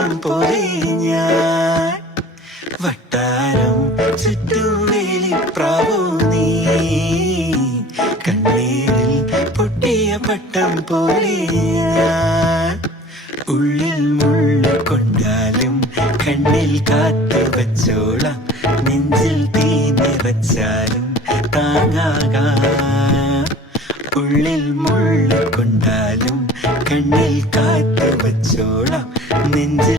പട്ടം പോലെ ഞാൻ വട്ടാരം ചുറ്റും വേലിപ്രാവോ നീ കണ്ണീരിൽ പൊട്ടിയ പട്ടം പോലെ ഞാൻ ഉള്ളിൽ മുള്ളു കൊണ്ടാലും കണ്ണിൽ കാത്തു വച്ചോളാം നെഞ്ചിൽ തീ നിറച്ചാലും താങ്ങാകാം ഉള്ളിൽ മുള്ളു കൊണ്ടാലും കണ്ണിൽ കാത്തു വച്ചോളാം നെഞ്ചിൽ